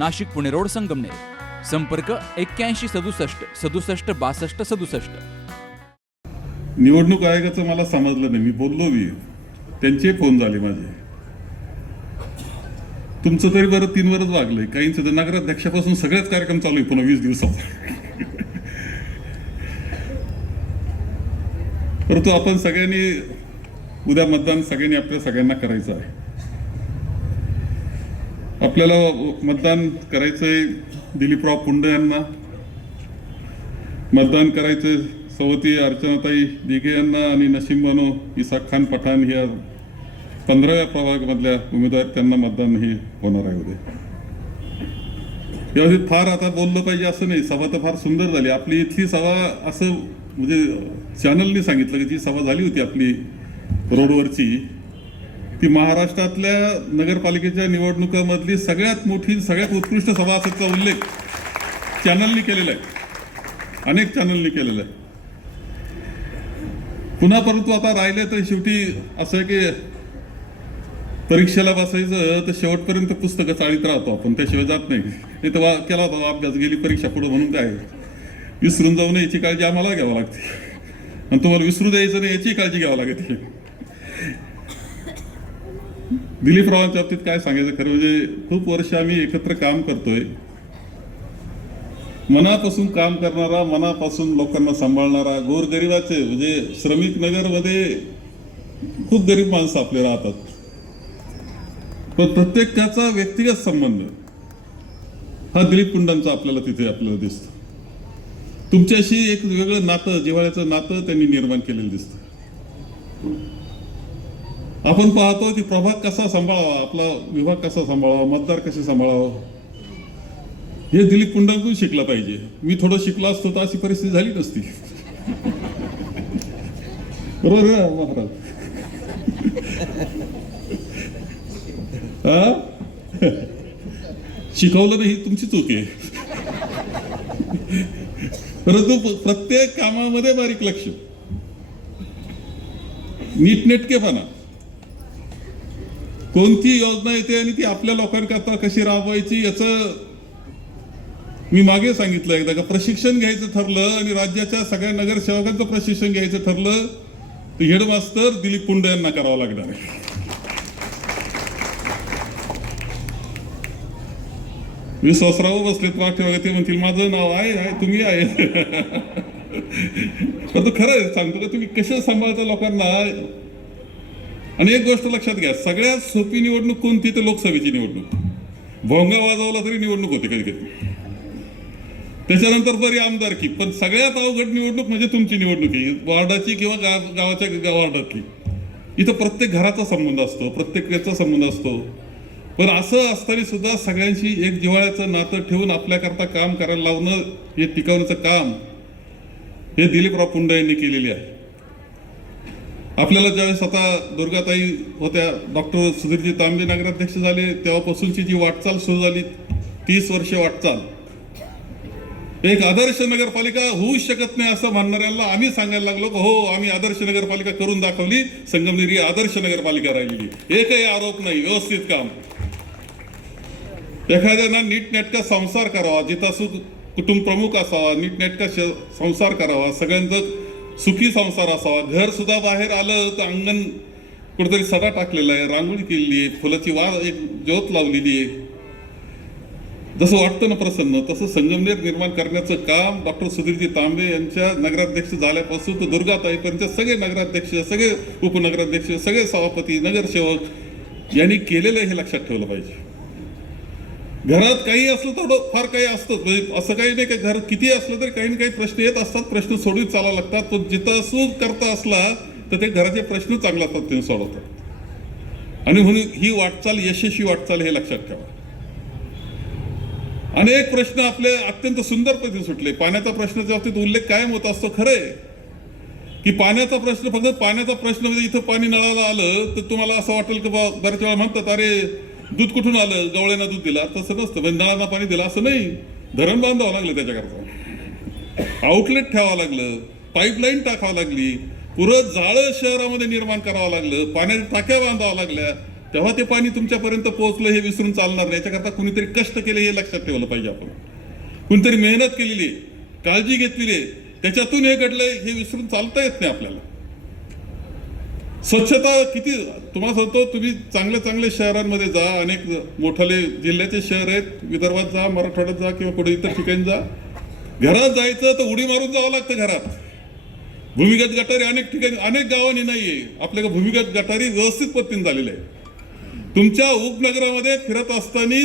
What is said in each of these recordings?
Nashik Pune road Sangamner. संपर्क एक्क्याऐंशी सदुसष्ट सदुसष्ट बासष्ट सदुसष्ट. निवडणूक आयोगाचं मला समजलं नाही. मी बोललो मी. त्यांचे फोन झाले माझे. तुमचं तरी बरं तीन वरच वागलंय. काहींच तर नगराध्यक्षापासून सगळेच कार्यक्रम चालू आहे. पुन्हा वीस दिवसात. परंतु आपण सगळ्यांनी उद्या मतदान सगळ्यांनी आपल्या सगळ्यांना करायचं आहे. आपल्याला मतदान करायचंय दिलीपराव पुंडे यांना. मतदान करायचंय सवती अर्चनाताई दिघे यांना आणि नशीम बानो इसाक खान पठाण ह्या पंधराव्या प्रभागामधल्या उमेदवार त्यांना मतदान हे होणार आहे उद्या. यावेळी फार आता बोललं पाहिजे असं नाही. सभा तर फार सुंदर झाली. आपली इथली सभा असं म्हणजे चॅनलनी सांगितलं की जी सभा झाली होती आपली रोडवरची ती महाराष्ट्रातल्या नगरपालिकेच्या निवडणुकामधली सगळ्यात मोठी सगळ्यात उत्कृष्ट सभा असल्याचा उल्लेख चॅनलनी केलेला आहे. अनेक चॅनलनी केलेला आहे. पुन्हा परंतु आता राहिले तर शेवटी असं आहे की परीक्षेला बसायचं तर शेवटपर्यंत पुस्तकं चाळीत राहतो आपण त्याशिवाय जात नाही. नाही तर वा- केला होता अभ्यास गेली परीक्षा पुढं म्हणून काय? विसरून जाऊ नये याची काळजी आम्हाला घ्यावं लागते. आणि तुम्हाला विसरू द्यायचं नाही याची काळजी घ्यावं लागते. दिलीपरावांच्या बाबतीत काय सांगायचं? खरं म्हणजे खूप वर्ष आम्ही एकत्र काम करतोय. मनापासून काम करणारा मनापासून लोकांना सांभाळणारा गोरगरिबाचे म्हणजे श्रमिक नगरमध्ये खूप गरीब माणसं आपले राहतात. पण प्रत्येकाचा व्यक्तिगत संबंध हा दिलीप कुंडांचा आपल्याला तिथे आपल्याला दिसतो. तुमच्याशी एक वेगळं नातं जिव्हाळ्याचं नातं त्यांनी निर्माण केलेलं दिसतं. आपण पाहतो की प्रभाग कसा सांभाळावा आपला विभाग कसा सांभाळावा मतदार कसे सांभाळावा? हे दिलीप कुंडांकडून शिकलं पाहिजे. मी थोडं शिकलो असतो तर अशी परिस्थिती झाली नसती. बरोबर महाराज? शिकवलं नाही ही तुमची चूक आहे. परंतु प्रत्येक कामामध्ये बारीक लक्ष. नीटनेटकेपणा. कोणती योजना येते आणि ती आपल्या लोकांकरता कशी राबवायची याचं मी मागे सांगितलं एकदा का प्रशिक्षण घ्यायचं ठरलं आणि राज्याच्या सगळ्या नगरसेवकांचं प्रशिक्षण घ्यायचं ठरलं तर हेडमास्तर दिलीप कुंड यांना करावं लागणार आहे. मी ससराव बसलेत पाठीमागे ते म्हणतील माझं नाव आहे आहे तुम्ही आहे. पण तो खरं आहे सांगतो का तुम्ही कसं सांभाळता लोकांना? आणि एक गोष्ट लक्षात घ्या सगळ्यात सोपी निवडणूक कोणती तर लोकसभेची निवडणूक. भोंगा वाजवला तरी निवडणूक होते कधी कधी. त्याच्यानंतर बरी आमदारकी पण सगळ्यात अवघड निवडणूक म्हणजे तुमची निवडणूक आहे. वॉर्डाची किंवा गाव गावाच्या वॉर्डातली. इथं प्रत्येक घराचा संबंध असतो प्रत्येकाचा संबंध असतो. पण असं असताना सुद्धा सगळ्यांशी एक जिव्हाळ्याचं नातं ठेवून आपल्याकरता काम करायला लावणं हे टिकवण्याचं काम हे दिलीपराव पुंडा यांनी केलेले आहे. आपल्याला ज्यावेळेस आता दुर्गाताई होत्या डॉक्टर सुधीरजी तांबे नगराध्यक्ष झाले तेव्हापासूनची जी वाटचाल सुरू झाली तीस वर्ष वाटचाल. एक आदर्श नगरपालिका होऊ शकत नाही असं म्हणणाऱ्यांना आम्ही सांगायला लागलो की हो आम्ही आदर्श नगरपालिका करून दाखवली संगमनेर ही आदर्श नगरपालिका राहिलेली. एकही आरोप नाही व्यवस्थित काम. एखाद्यानं नीटनेटका संसार करावा जिथं कुटुंब प्रमुख असावा नीटनेटका संसार करावा सगळ्यांचं सुखी संसार असावा. घर सुद्धा बाहेर आलं तर अंगण कुठेतरी सडा टाकलेला आहे रांगोळी केलेली आहे फुलाची वार एक ज्योत लावलेली आहे. जसं वाटतं ना प्रसन्न तसं संगमनेर निर्माण करण्याचं काम डॉक्टर सुधीरजी तांबे यांच्या नगराध्यक्ष झाल्यापासून तर दुर्गाताईपर्यंत सगळे नगराध्यक्ष सगळे उपनगराध्यक्ष सगळे सभापती नगरसेवक यांनी केलेलं हे लक्षात ठेवलं पाहिजे. घरात काही असलं थोडं फार काही असतं म्हणजे असं काही नाही की घरात किती असलं तरी काही ना काही प्रश्न येत असतात प्रश्न सोडून चालावं लागतात. तो जिथं असू करता असला तर ते घराचे प्रश्न चांगले असतात ते सोडवतात. आणि म्हणून ही वाटचाल यशस्वी वाटचाल हे लक्षात ठेवा. अनेक प्रश्न आपले अत्यंत सुंदर पद्धतीने सुटले. पाण्याचा प्रश्नाच्या बाबतीत उल्लेख कायम होत असतो खरंय की पाण्याचा प्रश्न फक्त पाण्याचा प्रश्न म्हणजे इथं पाणी नळाला आलं तर तुम्हाला असं वाटेल की बऱ्याच वेळा म्हणतात अरे दूध कुठून आलं? गवळ्यांना दूध दिला. तसं नसतं म्हणजे पाणी दिलं. असं नाही. धरण बांधावं लागलं त्याच्याकरता. आउटलेट ठेवावं लागलं. पाईपलाईन टाकावं लागली. पुरं जाळं शहरामध्ये निर्माण करावं लागलं. पाण्याच्या टाक्या बांधावं लागल्या. तेव्हा ते पाणी तुमच्यापर्यंत पोहोचलं हे विसरून चालणार नाही. याच्याकरता कुणीतरी कष्ट केले हे लक्षात ठेवलं पाहिजे आपण. कुणीतरी मेहनत केलेली काळजी घेतलेली त्याच्यातून हे घडलंय हे विसरून चालता येत नाही आपल्याला. स्वच्छता किती तुम्हाला सांगतो तुम्ही चांगल्या चांगल्या शहरांमध्ये जा अनेक मोठाले जिल्ह्याचे शहर आहेत विदर्भात जा मराठवाड्यात जा किंवा कुठे इतर ठिकाणी जा. घरात जायचं तर उडी मारून जावं लागतं घरात. भूमिगत गटारी अनेक ठिकाणी अनेक गावांनी नाहीये. आपल्या भूमिगत गटारी व्यवस्थित पद्धतीने झालेले आहे तुमच्या उपनगरामध्ये फिरत असताना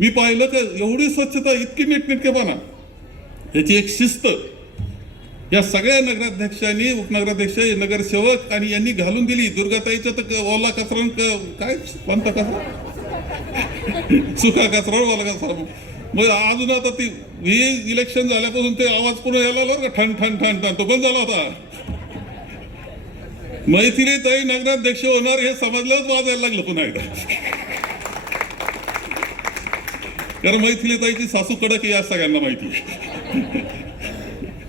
मी पाहिलं का एवढी स्वच्छता इतकी नीटनेटकेपणा याची एक शिस्त. या सगळ्या नगराध्यक्षांनी उपनगराध्यक्ष नगरसेवक आणि यांनी घालून दिली. दुर्गाताईचं तर ओला कचरा काय? कोणता कचरा? सुका कचरा ओला कचरा. मग अजून आता ती ही इलेक्शन झाल्यापासून ते आवाज पुन्हा यायला लागला का? ठण ठण ठण ठण. तो बंद झाला होता. मैथिली ताई नगराध्यक्ष होणार हे समजल्याच वाजायला लागलं पुन्हा एकदा. कारण मैथिली ताईची सासू कडक या सगळ्यांना माहिती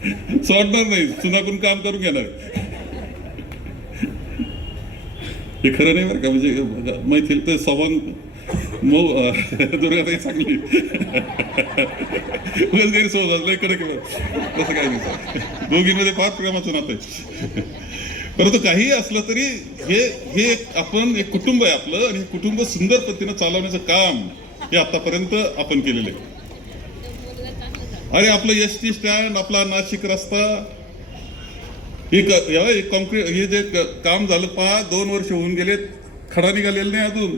सोडणार नाही. सुनाकून काम करून घेणार. हे खरं नाही बरं का? म्हणजे मैथिल तर सवन मऊ दुर्गाताई चांगली उगाच गैरसमज लय कडक आहे बरं. तसं काय नाही. दोघींमध्ये फार प्रेमाचं नातं आहे. परंतु काहीही असलं तरी हे हे आपण एक कुटुंब आहे आपलं आणि हे कुटुंब सुंदर पद्धतीनं चालवण्याचं काम हे आतापर्यंत आपण केलेलं आहे. अरे आपलं एस टी स्टँड आपला नाशिक रस्ता. हे हे कॉन्क्रीट हे जे काम झालं पहा दोन वर्ष होऊन गेलेत. खडा निघालेला नाही अजून.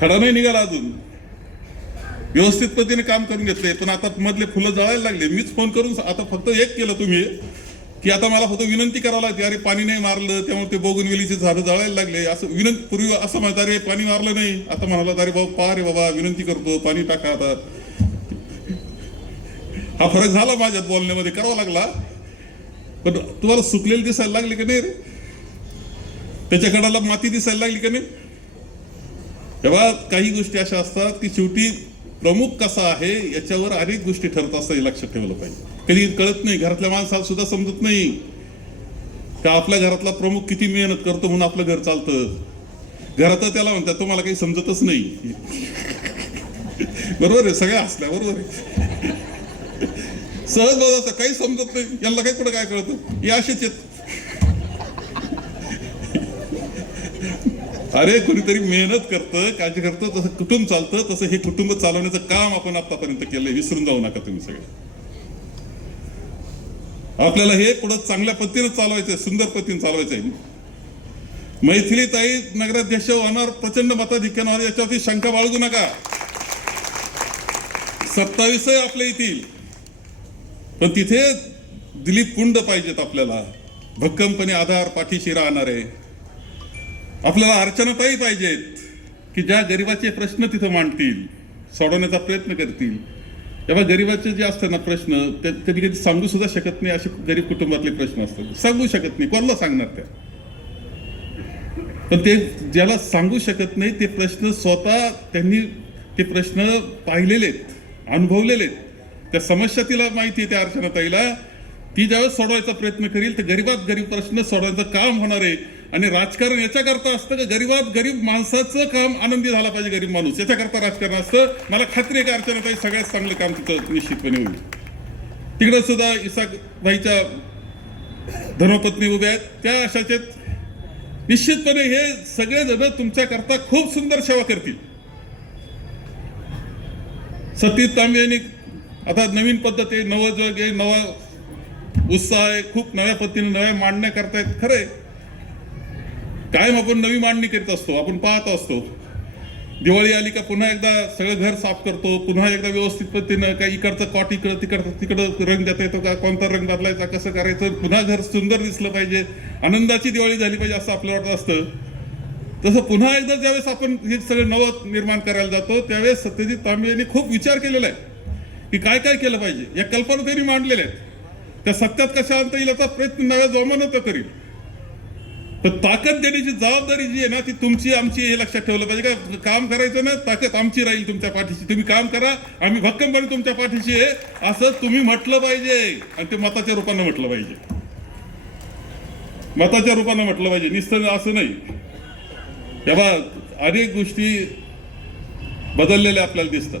खडा नाही निघाला अजून. व्यवस्थित पद्धतीने काम करून घेतले पण आता मधले फुलं जळायला लागले. मीच फोन करून आता फक्त एक केलं तुम्ही की आता मला फक्त विनंती करावं लागते अरे पाणी नाही मारलं त्यामुळे ते बोगनवेलीचे झाडं जळायला लागले. असं विनंती पूर्वी असं म्हणतात अरे पाणी मारलं नाही. आता म्हणाला अरे बाबा पा रे बाबा विनंती करतो पाणी टाका आता. हा फरक झाला माझ्यात बोलण्यामध्ये करावा लागला. पण तुम्हाला सुकलेली दिसायला लागली का नाही रे? त्याच्या कडाला माती दिसायला लागली का नाही? तेव्हा काही गोष्टी अशा असतात की शेवटी प्रमुख कसा आहे याच्यावर अनेक गोष्टी ठरत असतात हे लक्षात ठेवलं पाहिजे. कधी कळत नाही घरातल्या माणसाला सुद्धा समजत नाही का आपल्या घरातला प्रमुख किती मेहनत करतो म्हणून आपलं घर चालतं. घरात त्याला म्हणतात तुम्हाला काही समजतच नाही. बरोबर आहे सगळ्या असल्या बरोबर आहे. सहज बोल काही समजत नाही. यांना काही कुठं काय कळतं? हे असेच अरे कुणीतरी मेहनत करतं काळजी करतं तसं कुटुंब चालतं तसं हे कुटुंब चालवण्याचं काम आपण आतापर्यंत केलंय. विसरून जाऊ नका तुम्ही सगळे. आपल्याला हे पुढं चांगल्या पद्धतीनं चालवायचंय सुंदर पद्धतीने चालवायचंय. मैथिली ताई नगराध्यक्ष होणार प्रचंड मताधिक्यानं होणार याच्यावरती शंका बाळगू नका. सत्तावीस आपल्या येतील. पण तिथे दिलीप कुंड पाहिजेत आपल्याला. भक्कमपणे आधार पाठीशी राहणारे. आपल्याला अर्चनाताई पाहिजेत की ज्या गरिबाचे प्रश्न तिथं मांडतील सोडवण्याचा प्रयत्न करतील. तेव्हा गरिबाचे जे असतात ना प्रश्न ते कधी कधी सांगू सुद्धा शकत नाही असे गरीब कुटुंबातले प्रश्न असतात. सांगू शकत नाही. कोणाला सांगणार त्या? पण ते ज्याला सांगू शकत नाही ते प्रश्न स्वतः त्यांनी ते प्रश्न पाहिलेले आहेत अनुभवलेले आहेत त्या समस्या तिला माहिती आहे त्या अर्चनाताईला ती ज्यावेळेस सोडवायचा प्रयत्न करील तर गरीबात गरीब प्रश्न सोडवायचं काम होणार आहे. आणि राजकारण याच्याकरता असतं का गरीबात गरीब माणसाचं काम आनंदी झाला पाहिजे गरीब माणूस. याच्याकरता राजकारण असतं. मला खात्री आहे का अर्चनाताई सगळ्यात चांगलं काम तिथं निश्चितपणे होईल. तिकडं सुद्धा इसाक भाईच्या धर्मपत्नी उभ्या आहेत. त्या अशाचे निश्चितपणे हे सगळे जण तुमच्याकरता खूप सुंदर सेवा करतील. सतीश तांबे यांनी आता नवीन पद्धती नवं जग आहे नवा उत्साह आहे खूप नव्या पद्धतीने नव्या मांडण्या करतायत खरे कायम आपण नवी मांडणी करीत असतो आपण पाहत असतो. दिवाळी आली का पुन्हा एकदा सगळं घर साफ करतो पुन्हा एकदा व्यवस्थित पद्धतीनं काही इकडचं कॉट इकडं तिकडचं तिकडं रंग देता येतो का कोणता रंग बदलायचा कसं करायचं पुन्हा घर सुंदर दिसलं पाहिजे आनंदाची दिवाळी झाली पाहिजे असं आपल्याला वाटत असतं. तसं पुन्हा एकदा ज्यावेळेस आपण हे सगळं नवं निर्माण करायला जातो त्यावेळेस सत्यजित तांबे यांनी खूप विचार केलेला आहे. की काय काय केलं पाहिजे? या कल्पना त्यांनी मांडलेल्या आहेत. त्या सत्यात कशा आणता येईल याचा प्रयत्न नव्या जोमानं तर करील. तर ताकद देण्याची जबाबदारी जी आहे ना ती तुमची आमची हे लक्षात ठेवलं पाहिजे का? काम करायचं ना ताकद आमची राहील तुमच्या पाठीशी. तुम्ही काम करा आम्ही भक्कमपणे तुमच्या पाठीशी आहे. असं तुम्ही म्हटलं पाहिजे. आणि ते मताच्या रूपानं म्हटलं पाहिजे. मताच्या रूपानं म्हटलं पाहिजे. निस्तं असं नाही. तेव्हा अनेक गोष्टी बदललेल्या आपल्याला दिसतात.